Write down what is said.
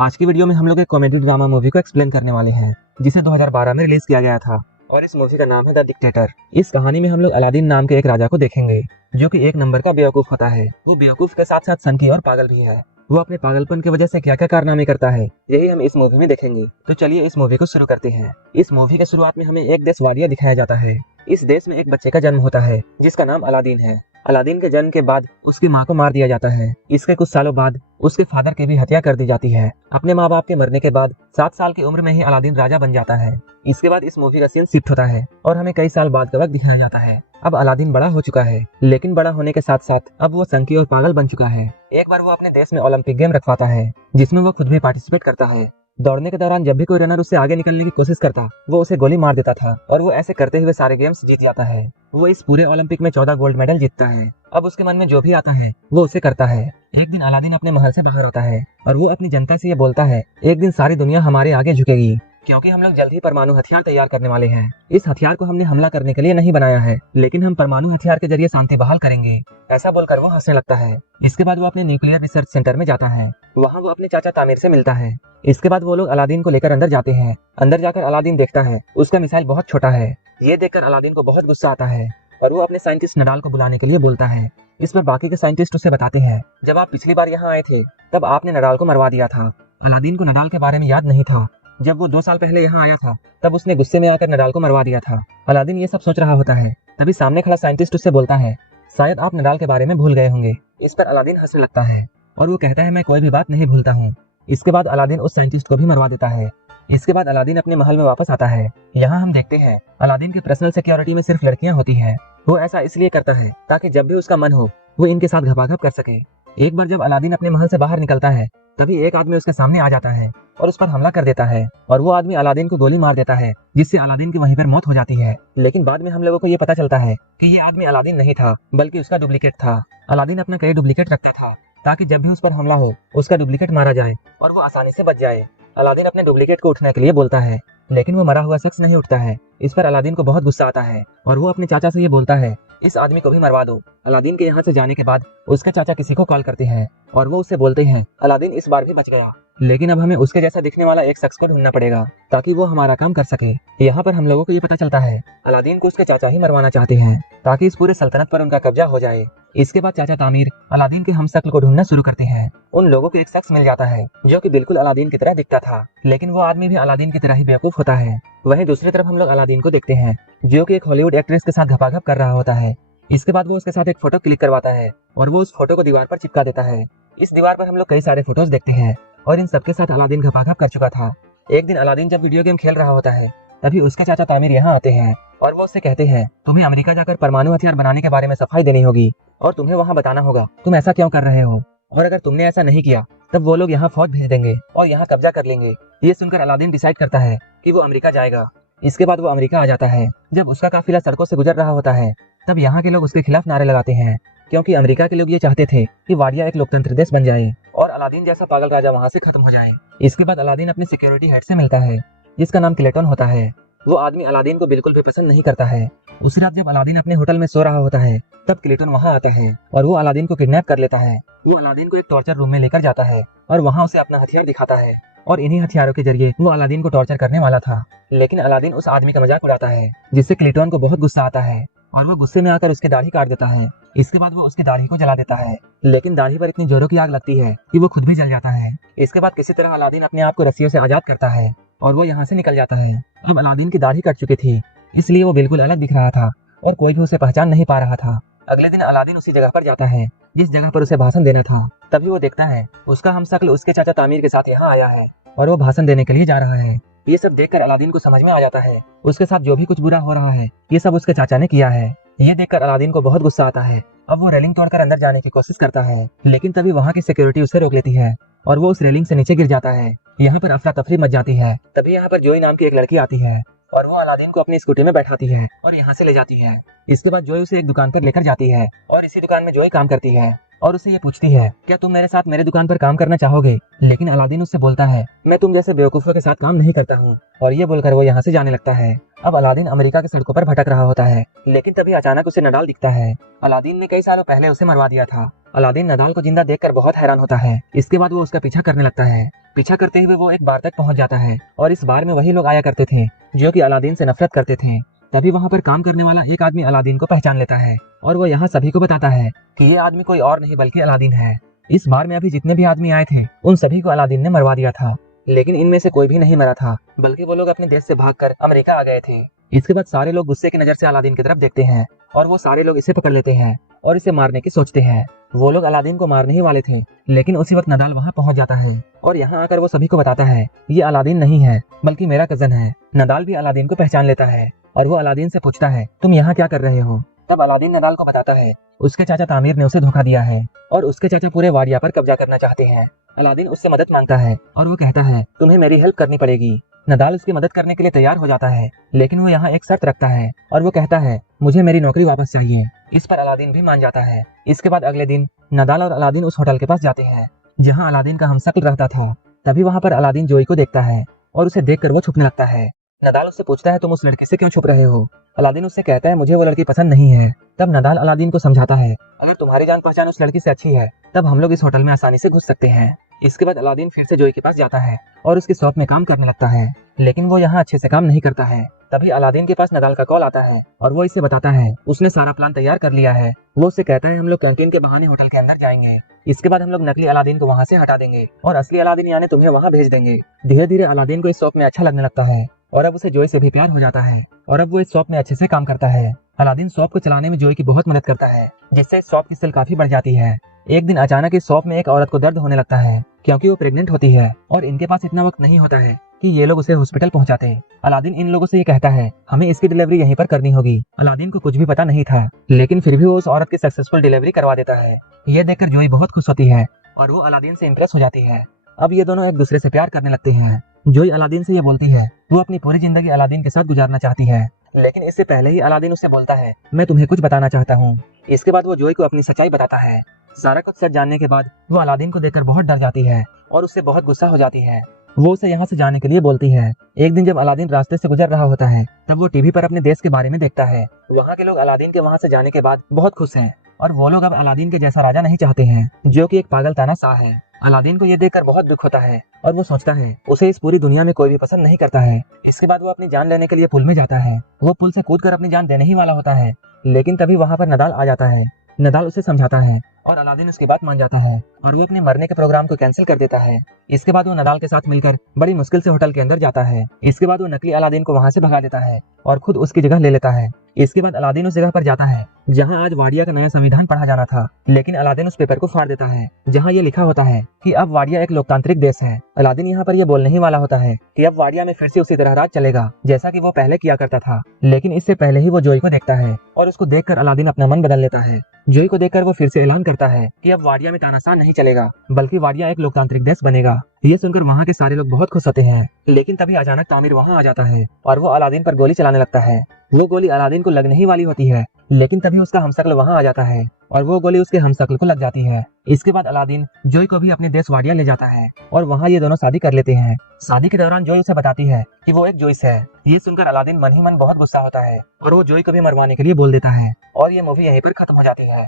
आज की वीडियो में हम लोग एक कॉमेडी ड्रामा मूवी को एक्सप्लेन करने वाले हैं जिसे 2012 में रिलीज किया गया था और इस मूवी का नाम है द डिक्टेटर। इस कहानी में हम लोग अलादीन नाम के एक राजा को देखेंगे जो कि एक नंबर का बेवकूफ होता है। वो बेवकूफ के साथ साथ सनकी और पागल भी है। वो अपने पागलपन की वजह से क्या क्या कारनामे करता है यही हम इस मूवी में देखेंगे। तो चलिए इस मूवी को शुरू करते हैं। इस मूवी के शुरुआत में हमें एक देश वाडिया दिखाया जाता है। इस देश में एक बच्चे का जन्म होता है जिसका नाम अलादीन है। अलादीन के जन्म के बाद उसकी माँ को मार दिया जाता है। इसके कुछ सालों बाद उसके फादर की भी हत्या कर दी जाती है। अपने माँ बाप के मरने के बाद 7 साल की उम्र में ही अलादीन राजा बन जाता है। इसके बाद इस मूवी का सीन शिफ्ट होता है और हमें कई साल बाद का वक्त दिखाया जाता है। अब अलादीन बड़ा हो चुका है, लेकिन बड़ा होने के साथ साथ अब वो संकी और पागल बन चुका है। एक बार वो अपने देश में ओलंपिक गेम रखवाता है जिसमें वो खुद भी पार्टिसिपेट करता है। दौड़ने के दौरान जब भी कोई रनर उससे आगे निकलने की कोशिश करता वो उसे गोली मार देता था और वो ऐसे करते हुए सारे गेम्स जीत जाता है। वो इस पूरे ओलंपिक में 14 गोल्ड मेडल जीतता है। अब उसके मन में जो भी आता है वो उसे करता है। एक दिन अलादीन अपने महल से बाहर होता है और वो अपनी जनता से ये बोलता है, एक दिन सारी दुनिया हमारे आगे झुकेगी क्योंकि हम लोग जल्द ही परमाणु हथियार तैयार करने वाले हैं। इस हथियार को हमने हमला करने के लिए नहीं बनाया है, लेकिन हम परमाणु हथियार के जरिए शांति बहाल करेंगे। ऐसा बोलकर वो हंसने लगता है। इसके बाद वो अपने न्यूक्लियर रिसर्च सेंटर में जाता है। वहाँ वो अपने चाचा तामिर से मिलता है। इसके बाद वो लोग अलादीन को लेकर अंदर जाते हैं। अंदर जाकर अलादीन देखता है उसका मिसाइल बहुत छोटा है। ये देखकर अलादीन को बहुत गुस्सा आता है और वो अपने साइंटिस्ट नडाल को बुलाने के लिए बोलता है। इस पर बाकी के साइंटिस्ट उसे बताते हैं, जब आप पिछली बार यहाँ आए थे तब आपने नडाल को मरवा दिया था। अलादीन को नडाल के बारे में याद नहीं था। जब वो 2 साल पहले यहाँ आया था तब उसने गुस्से में आकर नडाल को मरवा दिया था। अलादीन ये सब सोच रहा होता है, तभी सामने खड़ा साइंटिस्ट उससे बोलता है, शायद आप नडाल के बारे में भूल गए होंगे। इस पर अलादीन हंसने लगता है और वो कहता है, मैं कोई भी बात नहीं भूलता हूँ। इसके बाद अलादीन उस साइंटिस्ट को भी मरवा देता है। इसके बाद अलादीन अपने महल में वापस आता है। यहाँ हम देखते हैं अलादीन की पर्सनल सिक्योरिटी में सिर्फ लड़कियां होती हैं। वो ऐसा इसलिए करता है ताकि जब भी उसका मन हो वो इनके साथ घपाघप कर सके। एक बार जब अलादीन अपने महल से बाहर निकलता है तभी एक आदमी उसके सामने आ जाता है और उस पर हमला कर देता है और वो आदमी अलादीन को गोली मार देता है, जिससे अलादीन की वहीं पर मौत हो जाती है। लेकिन बाद में हम लोगों को ये पता चलता है कि ये आदमी अलादीन नहीं था बल्कि उसका डुप्लीकेट था। अलादीन अपना कई डुप्लीकेट रखता था ताकि जब भी उस पर हमला हो उसका डुप्लीकेट मारा जाए और वो आसानी से बच जाए। अलादीन अपने डुप्लीकेट को उठने के लिए बोलता है, लेकिन वो मरा हुआ शख्स नहीं उठता है। इस पर अलादीन को बहुत गुस्सा आता है और वो अपने चाचा से ये बोलता है, इस आदमी को भी मरवा दो। अलादीन के यहाँ से जाने के बाद उसका चाचा किसी को कॉल करते हैं और वो उससे बोलते हैं, अलादीन इस बार भी बच गया, लेकिन अब हमें उसके जैसा दिखने वाला एक शख्स को ढूंढना पड़ेगा ताकि वो हमारा काम कर सके। यहाँ पर हम लोगों को ये पता चलता है अलादीन को उसके चाचा ही मरवाना चाहते हैं ताकि इस पूरे सल्तनत पर उनका कब्जा हो जाए। इसके बाद चाचा तामिर अलादीन के हमशक्ल को ढूंढना शुरू करते हैं। उन लोगों को एक शख्स मिल जाता है जो कि बिल्कुल अलादीन की तरह दिखता था, लेकिन वो आदमी भी अलादीन की तरह ही बेवकूफ होता है। वहीं दूसरी तरफ हम लोग अलादीन को देखते हैं जो कि एक हॉलीवुड एक्ट्रेस के साथ घपाघप कर रहा होता है। इसके बाद वो उसके साथ एक फोटो क्लिक करवाता है और वो उस फोटो को दीवार पर चिपका देता है। इस दीवार पर हम लोग कई सारे फोटोज देखते हैं और इन सबके साथ अलादीन घपाघप कर चुका था। एक दिन अलादीन जब वीडियो गेम खेल रहा होता है तभी उसके चाचा तामिर यहाँ आते हैं और वो उससे कहते हैं, तुम्हें अमेरिका जाकर परमाणु हथियार बनाने के बारे में सफाई देनी होगी और तुम्हें वहाँ बताना होगा तुम ऐसा क्यों कर रहे हो, और अगर तुमने ऐसा नहीं किया तब वो लोग यहाँ फौज भेज देंगे और यहाँ कब्जा कर लेंगे। ये सुनकर अलादीन डिसाइड करता है कि वो अमेरिका जाएगा। इसके बाद वो अमेरिका आ जाता है। जब उसका काफिला सड़कों से गुजर रहा होता है तब यहाँ के लोग उसके खिलाफ नारे लगाते हैं क्योंकि अमेरिका के लोग ये चाहते थे कि वाडिया एक लोकतंत्र देश बन जाए और अलादीन जैसा पागल राजा वहाँ से खत्म हो जाए। इसके बाद अलादीन अपने सिक्योरिटी हेड से मिलता है जिसका नाम क्लेटन होता है। वो आदमी अलादीन को बिल्कुल भी पसंद नहीं करता है। उसी रात जब अलादीन अपने होटल में सो रहा होता है तब क्लेटन वहाँ आता है और वो अलादीन को किडनैप कर लेता है। वो अलादीन को एक टॉर्चर रूम में लेकर जाता है और वहाँ उसे अपना हथियार दिखाता है और इन्हीं हथियारों के जरिए वो अलादीन को टॉर्चर करने वाला था। लेकिन अलादीन उस आदमी का मजाक उड़ाता है जिससे क्लेटन को बहुत गुस्सा आता है और वो गुस्से में आकर उसकी दाढ़ी काट देता है। इसके बाद वो उसकी दाढ़ी को जला देता है, लेकिन दाढ़ी पर इतनी जोरों की आग लगती है कि वो खुद भी जल जाता है। इसके बाद किसी तरह अलादीन अपने आप को रस्सियों से आजाद करता है और वो यहाँ से निकल जाता है। अब अलादीन की दाढ़ी कट चुकी थी इसलिए वो बिल्कुल अलग दिख रहा था और कोई भी उसे पहचान नहीं पा रहा था। अगले दिन अलादीन उसी जगह पर जाता है जिस जगह पर उसे भाषण देना था। तभी वो देखता है उसका हमशक्ल उसके चाचा तामिर के साथ यहाँ आया है और वो भाषण देने के लिए जा रहा है। ये सब देखकर अलादीन को समझ में आ जाता है उसके साथ जो भी कुछ बुरा हो रहा है ये सब उसके चाचा ने किया है। ये देखकर अलादीन को बहुत गुस्सा आता है। अब वो रेलिंग तोड़कर अंदर जाने की कोशिश करता है, लेकिन तभी वहाँ की सिक्योरिटी उसे रोक लेती है और वो उस रेलिंग से नीचे गिर जाता है। यहाँ पर अफरा तफरी मच जाती है। तभी यहाँ पर जोई नाम की एक लड़की आती है और वो अलादीन को अपनी स्कूटी में बैठाती है और यहाँ से ले जाती है। इसके बाद जोई उसे एक दुकान पर लेकर जाती है और इसी दुकान में जोई काम करती है और उससे ये पूछती है, क्या तुम मेरे साथ मेरे दुकान पर काम करना चाहोगे। लेकिन अलादीन उससे बोलता है, मैं तुम जैसे बेवकूफों के साथ काम नहीं करता हूँ, और ये बोलकर वो यहाँ से जाने लगता है। अब अलादीन अमेरिका की सड़कों पर भटक रहा होता है, लेकिन तभी अचानक उसे नडाल दिखता है। अलादीन ने कई सालों पहले उसे मरवा दिया था अलादीन नदाल को जिंदा देखकर बहुत हैरान होता है। इसके बाद वो उसका पीछा करने लगता है। पीछा करते हुए वो एक बार तक पहुंच जाता है और इस बार में वही लोग आया करते थे जो कि अलादीन से नफरत करते थे। तभी वहाँ पर काम करने वाला एक आदमी अलादीन को पहचान लेता है और वो यहाँ सभी को बताता है कि ये आदमी कोई और नहीं बल्कि अलादीन है। इस बार में अभी जितने भी आदमी आए थे उन सभी को अलादीन ने मरवा दिया था, लेकिन इनमें से कोई भी नहीं मरा था, बल्कि वो लोग अपने देश से भागकर अमेरिका आ गए थे। इसके बाद सारे लोग गुस्से की नजर से अलादीन की तरफ देखते हैं और वो सारे लोग इसे पकड़ लेते हैं और इसे मारने की सोचते हैं। वो लोग अलादीन को मारने ही वाले थे, लेकिन उसी वक्त नदाल वहाँ पहुँच जाता है और यहाँ आकर वो सभी को बताता है ये अलादीन नहीं है बल्कि मेरा कजन है। नदाल भी अलादीन को पहचान लेता है और वो अलादीन से पूछता है तुम यहाँ क्या कर रहे हो। तब अलादीन नदाल को बताता है उसके चाचा तामिर ने उसे धोखा दिया है और उसके चाचा पूरे वाडिया पर कब्जा करना चाहते हैं। अलादीन उससे मदद मांगता है और वो कहता है तुम्हें मेरी हेल्प करनी पड़ेगी। नदाल उसकी मदद करने के लिए तैयार हो जाता है, लेकिन वो यहाँ एक शर्त रखता है और वो कहता है मुझे मेरी नौकरी वापस चाहिए। इस पर अलादीन भी मान जाता है। इसके बाद अगले दिन नदाल और अलादीन उस होटल के पास जाते हैं जहाँ अलादीन का हमशक्ल रहता था। तभी वहाँ पर अलादीन जोई को देखता है और उसे देखकर वो छुपने लगता है। नदाल उससे पूछता है तुम उस लड़की से क्यों छुप रहे हो। अलादीन उससे कहता है मुझे वो लड़की पसंद नहीं है। तब नदाल अलादीन को समझाता है अगर तुम्हारी जान पहचान उस लड़की से अच्छी है तब हम लोग इस होटल में आसानी से घुस सकते हैं। इसके बाद अलादीन फिर से जोई के पास जाता है और उसकी शॉप में काम करने लगता है, लेकिन वो यहाँ अच्छे से काम नहीं करता है। तभी अलादीन के पास नदाल का कॉल आता है और वो इसे बताता है उसने सारा प्लान तैयार कर लिया है। वो उससे कहता है हम लोग कैंटीन के बहाने होटल के अंदर जाएंगे। इसके बाद हम लोग नकली अलादीन को वहाँ से हटा देंगे और असली अलादीन यानी तुम्हें वहाँ भेज देंगे। धीरे धीरे अलादीन को इस शॉप में अच्छा लगने लगता है और अब उसे जोई से भी प्यार हो जाता है और अब वो इस शॉप में अच्छे से काम करता है। अलादीन शॉप को चलाने में जोई की बहुत मदद करता है, जिससे इस शॉप की सेल काफी बढ़ जाती है। एक दिन अचानक इस शॉप में एक औरत को दर्द होने लगता है क्योंकि वो प्रेग्नेंट होती है और इनके पास इतना वक्त नहीं होता है कि ये लोग उसे हॉस्पिटल पहुंचाते। अलादीन इन लोगों से ये कहता है हमें इसकी डिलीवरी यहीं पर करनी होगी। अलादीन को कुछ भी पता नहीं था, लेकिन फिर भी वो उस औरत की सक्सेसफुल डिलीवरी करवा देता है। ये देखकर जोई बहुत खुश होती है और वो अलादीन से इम्प्रेस हो जाती है। अब ये दोनों एक दूसरे से प्यार करने लगते हैं। जोई अलादीन से ये बोलती है वो अपनी पूरी जिंदगी अलादीन के साथ गुजारना चाहती है, लेकिन इससे पहले ही अलादीन उससे बोलता है मैं तुम्हें कुछ बताना चाहता हूँ। इसके बाद वो जोई को अपनी सच्चाई बताता है। सारा कुछ सच जानने के बाद वो अलादीन को देखकर बहुत डर जाती है और उससे बहुत गुस्सा हो जाती है। वो उसे यहाँ से जाने के लिए बोलती है। एक दिन जब अलादीन रास्ते से गुजर रहा होता है तब वो टीवी पर अपने देश के बारे में देखता है। वहाँ के लोग अलादीन के वहाँ से जाने के बाद बहुत खुश हैं और वो लोग अब अलादीन के जैसा राजा नहीं चाहते हैं जो कि एक पागल तानाशाह है। अलादीन को ये देखकर बहुत दुख होता है और वो सोचता है उसे इस पूरी दुनिया में कोई भी पसंद नहीं करता है। इसके बाद वो अपनी जान लेने के लिए पुल में जाता है। वो पुल से कूदकर अपनी जान देने ही वाला होता है, लेकिन तभी वहाँ पर नदाल आ जाता है। नदाल उसे समझाता है और अलादीन उसकी बात मान जाता है और वो अपने मरने के प्रोग्राम को कैंसिल कर देता है। इसके बाद वो नदाल के साथ मिलकर बड़ी मुश्किल से होटल के अंदर जाता है। इसके बाद वो नकली अलादीन को वहाँ से भगा देता है और खुद उसकी जगह ले लेता है। इसके बाद अलादीन उस जगह पर जाता है जहाँ आज वाडिया का नया संविधान पढ़ा जाना था, लेकिन अलादीन उस पेपर को फाड़ देता है जहाँ ये लिखा होता है कि अब वाडिया एक लोकतांत्रिक देश है। अलादीन यहाँ पर ये बोलने ही वाला होता है कि अब वाडिया में फिर से उसी तरह राज चलेगा जैसा कि वो पहले किया करता था, लेकिन इससे पहले ही वो जोई को देखता है और उसको देखकर अलादीन अपना मन बदल लेता है। जोई को देखकर वो फिर से ऐलान करता है कि अब वाडिया में तानाशाह नहीं चलेगा बल्कि वाडिया एक लोकतांत्रिक देश बनेगा। ये सुनकर वहाँ के सारे लोग बहुत खुश होते हैं, लेकिन तभी अचानक तामिर वहाँ आ जाता है और वो अलादीन पर गोली चलाने लगता है। वो गोली अलादीन को लगने ही वाली होती है, लेकिन तभी उसका हमशक्ल वहाँ आ जाता है और वो गोली उसके हमशक्ल को लग जाती है। इसके बाद अलादीन जोई को भी अपने देश वाडिया ले जाता है और वहाँ ये दोनों शादी कर लेते हैं। शादी के दौरान जोई उसे बताती है कि वो एक जोइस है। ये सुनकर अलादीन मन ही मन बहुत गुस्सा होता है और वो जोई को भी मरवाने के लिए बोल देता है और ये मूवी यहीं पर खत्म हो जाती है।